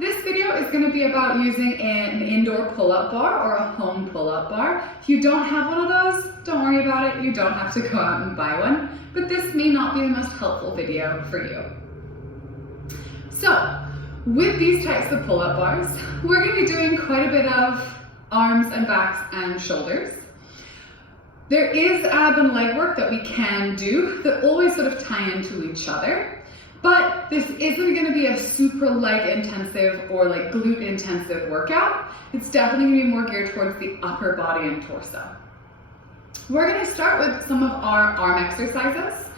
this video is going to be about using an indoor pull-up bar or a home pull-up bar. If you don't have one of those, don't worry about it. You don't have to go out and buy one, but this may not be the most helpful video for you. So, with these types of pull-up bars, we're going to be doing quite a bit of arms and backs and shoulders. There is ab and leg work that we can do that always sort of tie into each other, but this isn't going to be a super leg intensive or like glute intensive workout. It's definitely going to be more geared towards the upper body and torso. We're going to start with some of our arm exercises.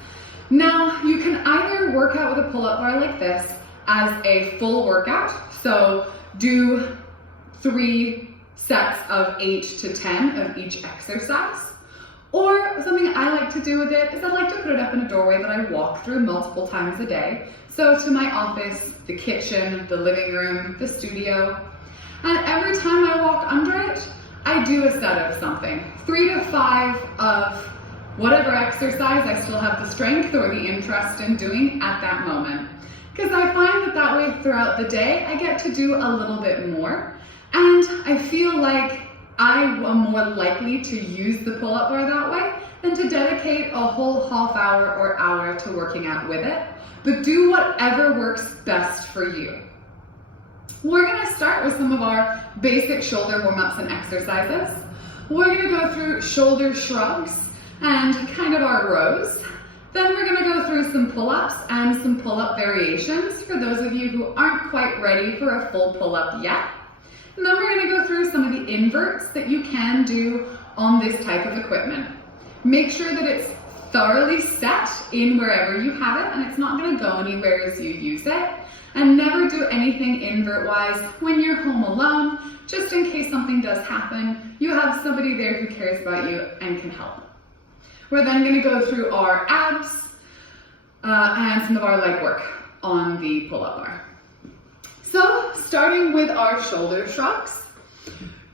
Now, you can either work out with a pull-up bar like this as a full workout, so do 3 sets of 8 to 10 of each exercise. Or something I like to do with it is I like to put it up in a doorway that I walk through multiple times a day. So to my office, the kitchen, the living room, the studio. And every time I walk under it, I do a set of something. 3 to 5 of whatever exercise I still have the strength or the interest in doing at that moment. Because I find that way throughout the day, I get to do a little bit more. And I feel like I am more likely to use the pull-up bar that way than to dedicate a whole half hour or hour to working out with it. But do whatever works best for you. We're going to start with some of our basic shoulder warm-ups and exercises. We're going to go through shoulder shrugs and kind of our rows. Then we're going to go through some pull-ups and some pull-up variations for those of you who aren't quite ready for a full pull-up yet. And then we're going to go through some of the inverts that you can do on this type of equipment. Make sure that it's thoroughly set in wherever you have it and it's not going to go anywhere as you use it. And never do anything invert-wise when you're home alone, just in case something does happen. You have somebody there who cares about you and can help. We're then going to go through our abs and some of our leg work on the pull-up bar. So, starting with our shoulder shrugs,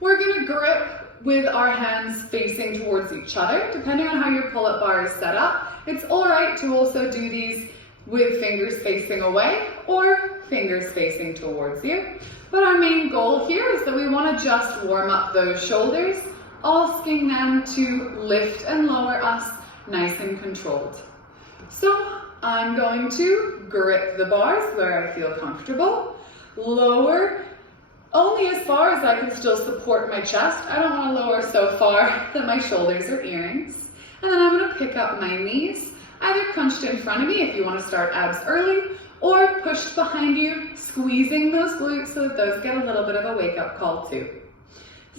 we're going to grip with our hands facing towards each other. Depending on how your pull-up bar is set up, it's alright to also do these with fingers facing away or fingers facing towards you. But our main goal here is that we want to just warm up those shoulders, asking them to lift and lower us nice and controlled. So, I'm going to grip the bars where I feel comfortable. Lower only as far as I can still support my chest. I don't want to lower so far that my shoulders are earrings. And then I'm going to pick up my knees, either crunched in front of me if you want to start abs early, or pushed behind you, squeezing those glutes so that those get a little bit of a wake-up call too.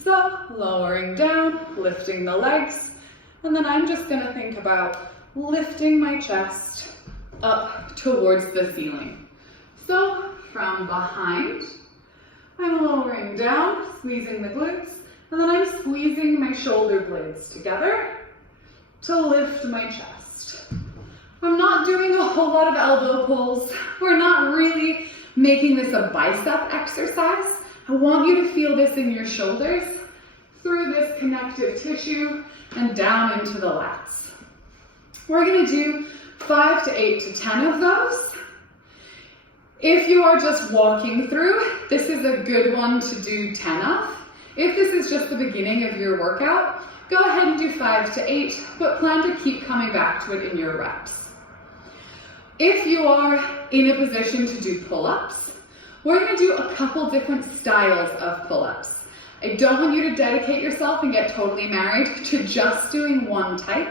So lowering down, lifting the legs, and then I'm just going to think about lifting my chest up towards the ceiling. So from behind, I'm lowering down, squeezing the glutes, and then I'm squeezing my shoulder blades together to lift my chest. I'm not doing a whole lot of elbow pulls. We're not really making this a bicep exercise. I want you to feel this in your shoulders, through this connective tissue, and down into the lats. We're going to do 5 to 8 to 10 of those. If you are just walking through, this is a good one to do 10 of. If this is just the beginning of your workout, go ahead and do 5 to 8, but plan to keep coming back to it in your reps. If you are in a position to do pull-ups, we're going to do a couple different styles of pull-ups. I don't want you to dedicate yourself and get totally married to just doing one type,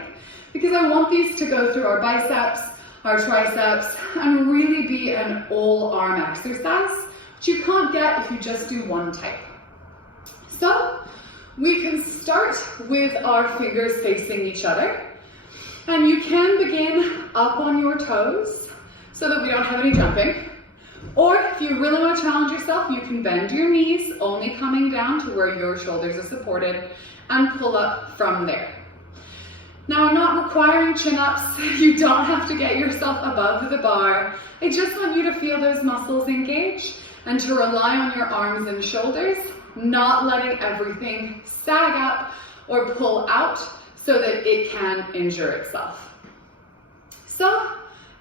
because I want these to go through our biceps, our triceps, and really be an all arm exercise, which you can't get if you just do one type. So we can start with our fingers facing each other, and you can begin up on your toes so that we don't have any jumping. Or if you really want to challenge yourself, you can bend your knees, only coming down to where your shoulders are supported, and pull up from there. Now, I'm not requiring chin-ups. You don't have to get yourself above the bar. I just want you to feel those muscles engage and to rely on your arms and shoulders, not letting everything sag up or pull out so that it can injure itself. So,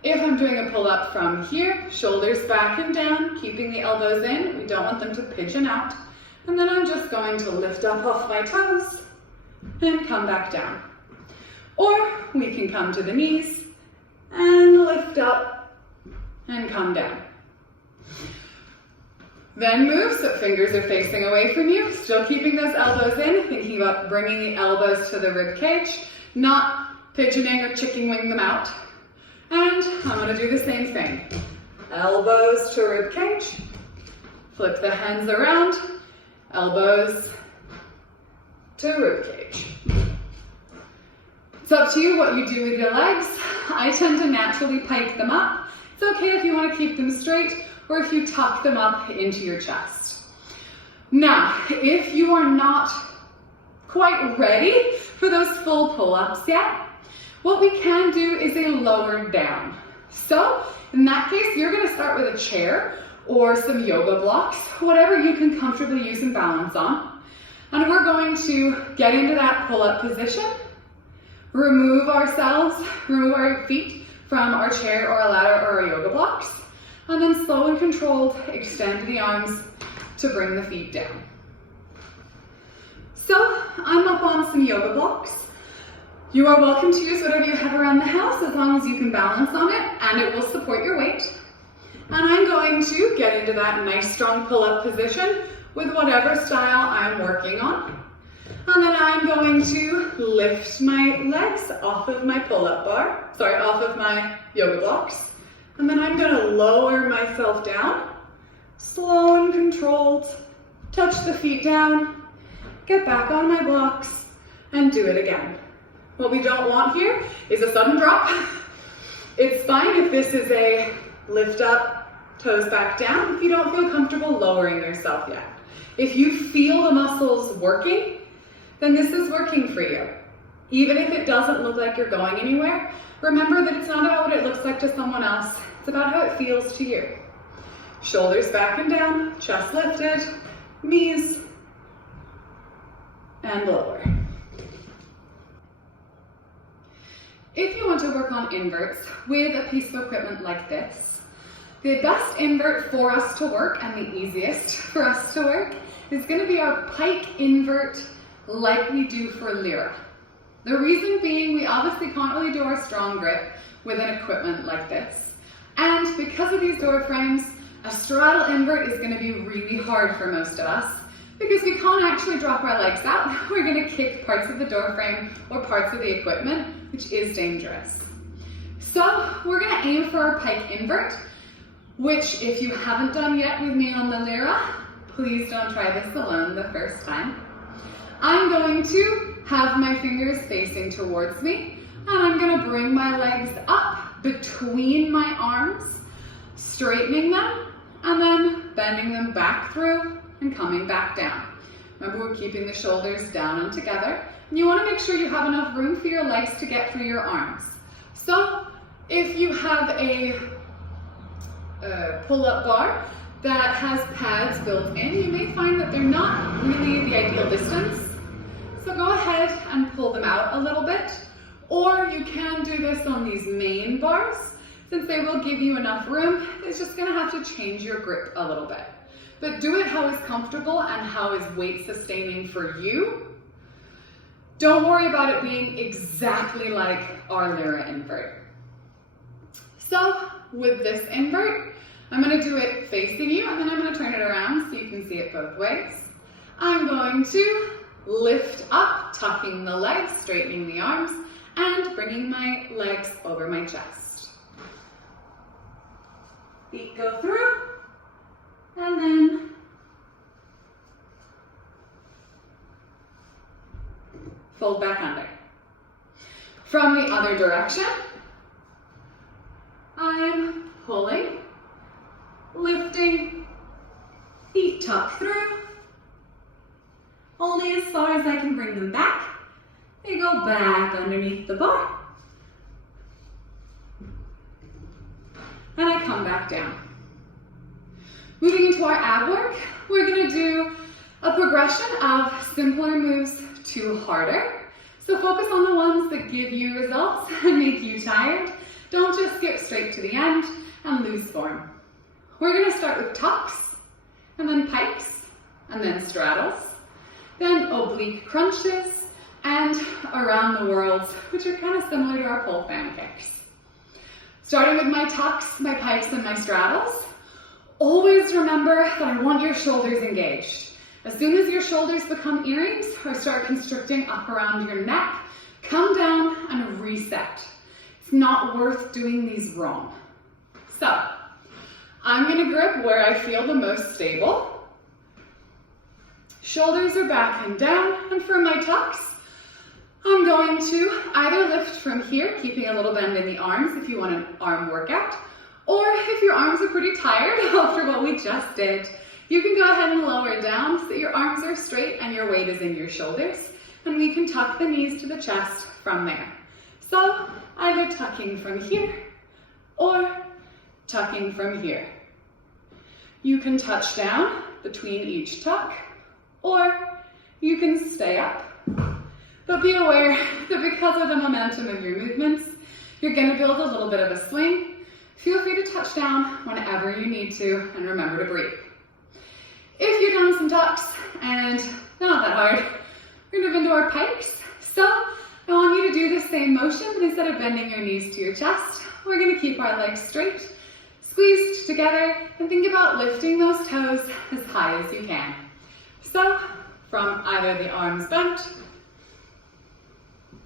If I'm doing a pull-up from here, shoulders back and down, keeping the elbows in. We don't want them to pigeon out. And then I'm just going to lift up off my toes and come back down. Or we can come to the knees and lift up and come down. Then move so fingers are facing away from you, still keeping those elbows in, thinking about bringing the elbows to the rib cage, not pigeoning or chicken wing them out. And I'm going to do the same thing. Elbows to rib cage, flip the hands around, elbows to rib cage. It's up to you what you do with your legs. I tend to naturally pike them up. It's okay if you want to keep them straight or if you tuck them up into your chest. Now, if you are not quite ready for those full pull-ups yet, what we can do is a lower down. So in that case, you're going to start with a chair or some yoga blocks, whatever you can comfortably use and balance on. And we're going to get into that pull-up position, remove our feet from our chair or a ladder or our yoga blocks, and then slow and controlled extend the arms to bring the feet down. So I'm up on some yoga blocks. You are welcome to use whatever you have around the house as long as you can balance on it and it will support your weight. And I'm going to get into that nice strong pull-up position with whatever style I'm working on. And then I'm going to lift my legs off of my pull-up bar, off of my yoga blocks. And then I'm going to lower myself down, slow and controlled, touch the feet down, get back on my blocks, and do it again. What we don't want here is a sudden drop. It's fine if this is a lift up, toes back down, if you don't feel comfortable lowering yourself yet. If you feel the muscles working, then this is working for you. Even if it doesn't look like you're going anywhere, remember that it's not about what it looks like to someone else, it's about how it feels to you. Shoulders back and down, chest lifted, knees, and lower. If you want to work on inverts with a piece of equipment like this, the best invert for us to work and the easiest for us to work is going to be our pike invert like we do for Lyra. The reason being, we obviously can't really do our strong grip with an equipment like this. And because of these door frames, a straddle invert is going to be really hard for most of us because we can't actually drop our legs out. We're going to kick parts of the door frame or parts of the equipment, which is dangerous. So we're going to aim for our pike invert, which if you haven't done yet with me on the Lyra, please don't try this alone the first time. I'm going to have my fingers facing towards me, and I'm going to bring my legs up between my arms, straightening them, and then bending them back through and coming back down. Remember, we're keeping the shoulders down and together. And you want to make sure you have enough room for your legs to get through your arms. So if you have a pull-up bar that has pads built in, you may find that they're not really the ideal distance. So go ahead and pull them out a little bit. Or you can do this on these main bars. Since they will give you enough room, it's just going to have to change your grip a little bit. But do it how is comfortable and how is weight sustaining for you. Don't worry about it being exactly like our Lyra invert. So with this invert, I'm going to do it facing you, and then I'm going to turn it around so you can see it both ways. I'm going to lift up, tucking the legs, straightening the arms, and bringing my legs over my chest. Feet go through, and then fold back under. From the other direction, I'm pulling, lifting, feet tuck through, only as far as I can bring them back. They go back underneath the bar. And I come back down. Moving into our ab work, we're going to do a progression of simpler moves to harder. So focus on the ones that give you results and make you tired. Don't just skip straight to the end and lose form. We're going to start with tucks, and then pikes, and then straddles, then oblique crunches, and around the worlds, which are kind of similar to our full fan kicks. Starting with my tucks, my pikes, and my straddles, always remember that I want your shoulders engaged. As soon as your shoulders become earrings or start constricting up around your neck, come down and reset. It's not worth doing these wrong. So, I'm going to grip where I feel the most stable. Shoulders are back and down, and for my tucks, I'm going to either lift from here, keeping a little bend in the arms if you want an arm workout, or if your arms are pretty tired after what we just did, you can go ahead and lower down so that your arms are straight and your weight is in your shoulders, and we can tuck the knees to the chest from there. So, either tucking from here or tucking from here. You can touch down between each tuck, or you can stay up. But be aware that because of the momentum of your movements, you're going to build a little bit of a swing. Feel free to touch down whenever you need to, and remember to breathe. If you've done some tucks and they're not that hard, we're going to move into our pikes. So I want you to do the same motion, but instead of bending your knees to your chest, we're going to keep our legs straight, squeezed together, and think about lifting those toes as high as you can. So from either the arms bent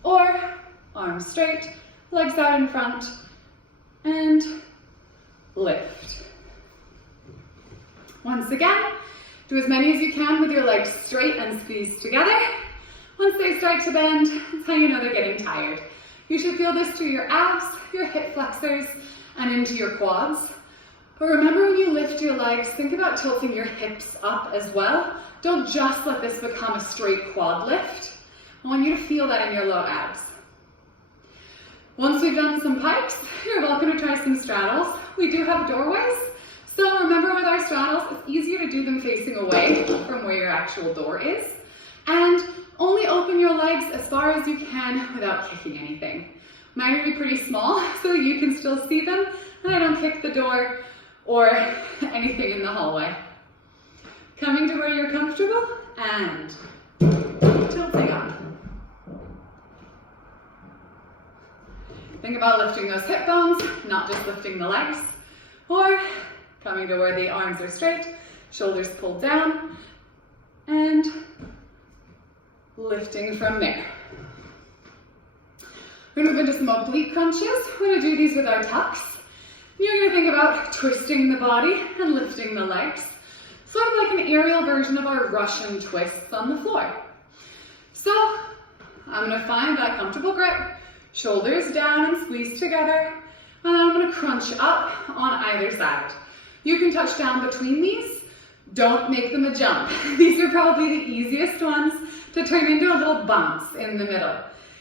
or arms straight, legs out in front, and lift. Once again, do as many as you can with your legs straight and squeezed together. Once they start to bend, that's how you know they're getting tired. You should feel this through your abs, your hip flexors, and into your quads. But remember, when you lift your legs, think about tilting your hips up as well. Don't just let this become a straight quad lift. I want you to feel that in your low abs. Once we've done some pikes, you're welcome to try some straddles. We do have doorways, so remember with our straddles, it's easier to do them facing away from where your actual door is. And only open your legs as far as you can without kicking anything. Mine are pretty small, so you can still see them, and I don't kick the door or anything in the hallway. Coming to where you're comfortable, and tilting up. Think about lifting those hip bones, not just lifting the legs, or coming to where the arms are straight, shoulders pulled down, and lifting from there. We're going to move into some oblique crunches. We're going to do these with our tucks. You're going to think about twisting the body and lifting the legs, sort of like an aerial version of our Russian twists on the floor. So I'm going to find that comfortable grip, shoulders down and squeeze together, and then I'm going to crunch up on either side. You can touch down between these. Don't make them a jump. These are probably the easiest ones to turn into a little bumps in the middle.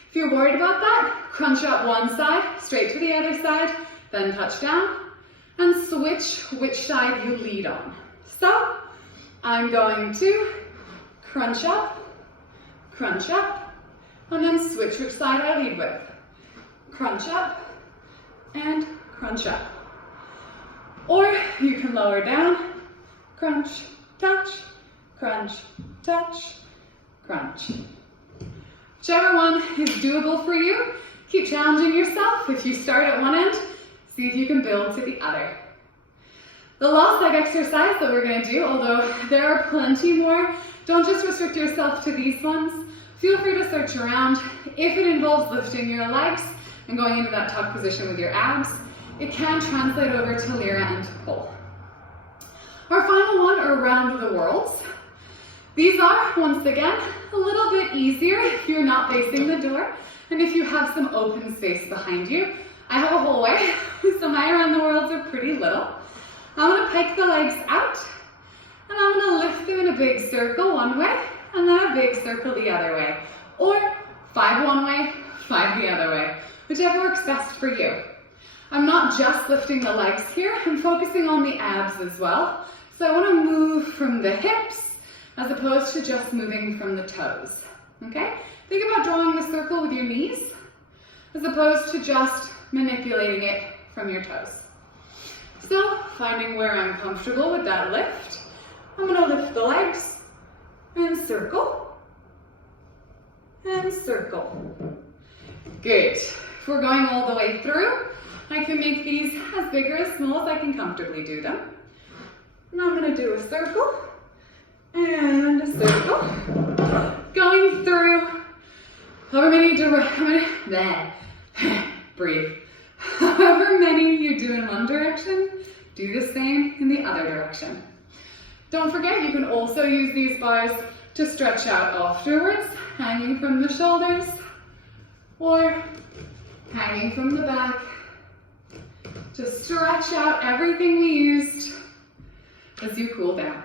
If you're worried about that, crunch up one side, straight to the other side, then touch down, and switch which side you lead on. So I'm going to crunch up, and then switch which side I lead with. Crunch up, and crunch up. Or you can lower down, crunch, touch, crunch, touch, crunch. Whichever one is doable for you, keep challenging yourself. If you start at one end, see if you can build to the other. The last leg exercise that we're going to do, although there are plenty more, don't just restrict yourself to these ones. Feel free to search around. If it involves lifting your legs and going into that tuck position with your abs, it can translate over to Lyra and to pull. Our final one are around the worlds. These are, once again, a little bit easier if you're not facing the door and if you have some open space behind you. I have a hallway, so my around the worlds are pretty little. I'm going to pike the legs out, and I'm going to lift them in a big circle one way, and then a big circle the other way. Or 5 one way, 5 the other way, whichever works best for you. I'm not just lifting the legs here, I'm focusing on the abs as well. So I want to move from the hips as opposed to just moving from the toes, okay? Think about drawing the circle with your knees as opposed to just manipulating it from your toes. So finding where I'm comfortable with that lift, I'm going to lift the legs and circle and circle. Good. If we're going all the way through, I can make these as big or as small as I can comfortably do them. Now I'm going to do a circle and a circle, going through however many you do in one direction, do the same in the other direction. Don't forget, you can also use these bars to stretch out afterwards, hanging from the shoulders or hanging from the back, to stretch out everything we used as you cool down.